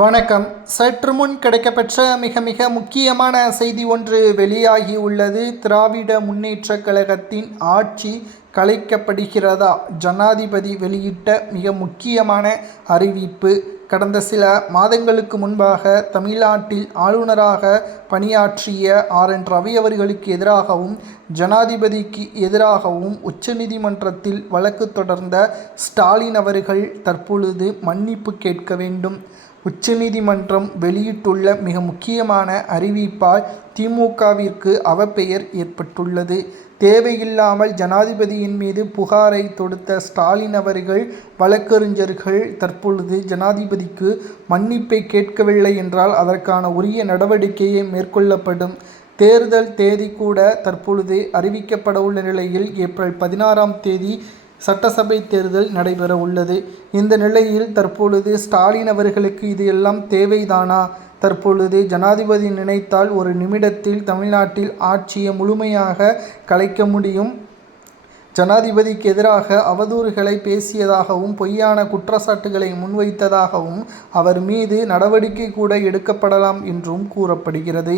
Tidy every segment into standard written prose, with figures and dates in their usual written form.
வணக்கம். சற்று முன் கிடைக்கப்பெற்ற மிக முக்கியமான செய்தி ஒன்று வெளியாகி உள்ளது. திராவிட முன்னேற்றக் கழகத்தின் ஆட்சி கலைக்கப்படுகிறதா? ஜனாதிபதி வெளியிட்ட மிக முக்கியமான அறிவிப்பு. கடந்த சில மாதங்களுக்கு முன்பாக தமிழ்நாட்டில் ஆளுநராக பணியாற்றிய RN ரவி அவர்களுக்கு எதிராகவும் ஜனாதிபதிக்கு எதிராகவும் உச்சநீதிமன்றத்தில் வழக்கு தொடர்ந்த ஸ்டாலின் அவர்கள் தற்பொழுது மன்னிப்பு கேட்க வேண்டும். உச்சநீதிமன்றம் வெளியிட்டுள்ள மிக முக்கியமான அறிவிப்பால் திமுகவிற்கு அவப்பெயர் ஏற்பட்டுள்ளது. தேவையில்லாமல் ஜனாதிபதியின் மீது புகாரை தொடுத்த ஸ்டாலின் அவர்கள் வழக்கறிஞர்கள் தற்பொழுது ஜனாதிபதிக்கு மன்னிப்பை கேட்கவில்லை என்றால் அதற்கான உரிய நடவடிக்கையை மேற்கொள்ளப்படும். தேர்தல் தேதி கூட தற்பொழுது அறிவிக்கப்பட உள்ள நிலையில் ஏப்ரல் 16ஆம் தேதி சட்டசபை தேர்தல் நடைபெற உள்ளது. இந்த நிலையில் தற்பொழுது ஸ்டாலின் அவர்களுக்கு இது எல்லாம் தேவைதானா? தற்பொழுது ஜனாதிபதி நினைத்தால் ஒரு நிமிடத்தில் தமிழ்நாட்டில் ஆட்சியை முழுமையாக கலைக்க முடியும். ஜனாதிபதிக்கு எதிராக அவதூறுகளை பேசியதாகவும் பொய்யான குற்றச்சாட்டுகளை முன்வைத்ததாகவும் அவர் மீது நடவடிக்கை கூட எடுக்கப்படலாம் என்றும் கூறப்படுகிறது.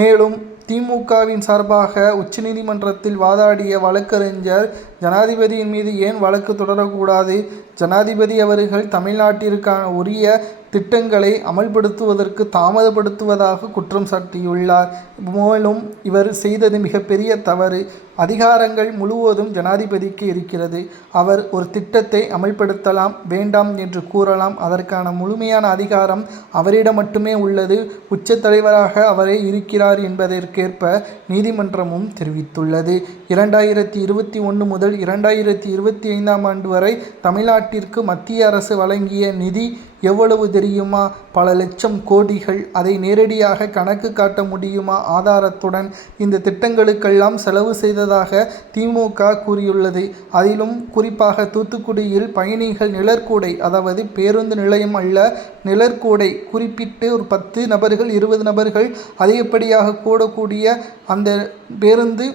மேலும் திமுகவின் சார்பாக உச்சநீதிமன்றத்தில் வாதாடிய வழக்கறிஞர் ஜனாதிபதியின் மீது ஏன் வழக்கு தொடரக்கூடாது? ஜனாதிபதி அவர்கள் தமிழ்நாட்டிற்கான உரிய திட்டங்களை அமல்படுத்துவதற்கு தாமதப்படுத்துவதாக குற்றம் சாட்டியுள்ளார். மேலும் இவர் செய்தது மிகப்பெரிய தவறு. அதிகாரங்கள் முழுவதும் ஜனாதிபதிக்கு இருக்கிறது. அவர் ஒரு திட்டத்தை அமல்படுத்தலாம், வேண்டாம் என்று கூறலாம். அதற்கான முழுமையான அதிகாரம் அவரிடம் மட்டுமே உள்ளது. உச்ச தலைவராக அவரே இருக்கிறார் என்பதற்கேற்ப நீதிமன்றமும் தெரிவித்துள்ளது. 2021 முதல் 2025ஆம் ஆண்டு வரை தமிழ்நாட்டிற்கு மத்திய அரசு வழங்கிய நிதி எவ்வளவு தெரியுமா? பல லட்சம் கோடிகள். அதை நேரடியாக கணக்கு காட்ட முடியுமா ஆதாரத்துடன்? இந்த திட்டங்களுக்கெல்லாம் செலவு செய்ததாக திமுக கூறியுள்ளது. அதிலும் குறிப்பாக தூத்துக்குடியில் பயணிகள் நிழற்கூடை, அதாவது பேருந்து நிலையம் அல்ல, நிழற்கூடை குறிப்பிட்டு ஒரு 10 நபர்கள் 20 நபர்கள் அதிகப்படியாக கூடக்கூடிய அந்த பேருந்து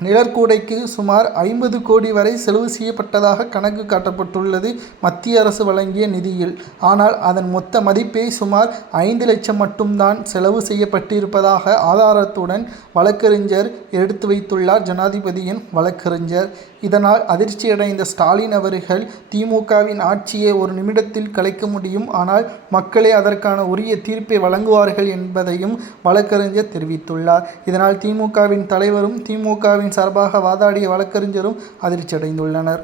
நிழற்கூடைக்கு சுமார் 50 கோடி வரை செலவு செய்யப்பட்டதாக கணக்கு காட்டப்பட்டுள்ளது மத்திய அரசு வழங்கிய நிதியில். ஆனால் அதன் மொத்த மதிப்பே சுமார் 5 லட்சம் மட்டும்தான் செலவு செய்யப்பட்டிருப்பதாக ஆதாரத்துடன் வழக்கறிஞர் எடுத்து வைத்துள்ளார் ஜனாதிபதியின் வழக்கறிஞர். இதனால் அதிர்ச்சியடைந்த ஸ்டாலின் அவர்கள் திமுகவின் ஆட்சியை ஒரு நிமிடத்தில் கலைக்க முடியும், ஆனால் மக்களே அதற்கான உரிய தீர்ப்பை வழங்குவார்கள் என்பதையும் வழக்கறிஞர் தெரிவித்துள்ளார். இதனால் திமுகவின் தலைவரும் திமுகவின் சார்பாக வாதாடிய வழக்கறிஞரும் அதிர்ச்சியடைந்துள்ளனர்.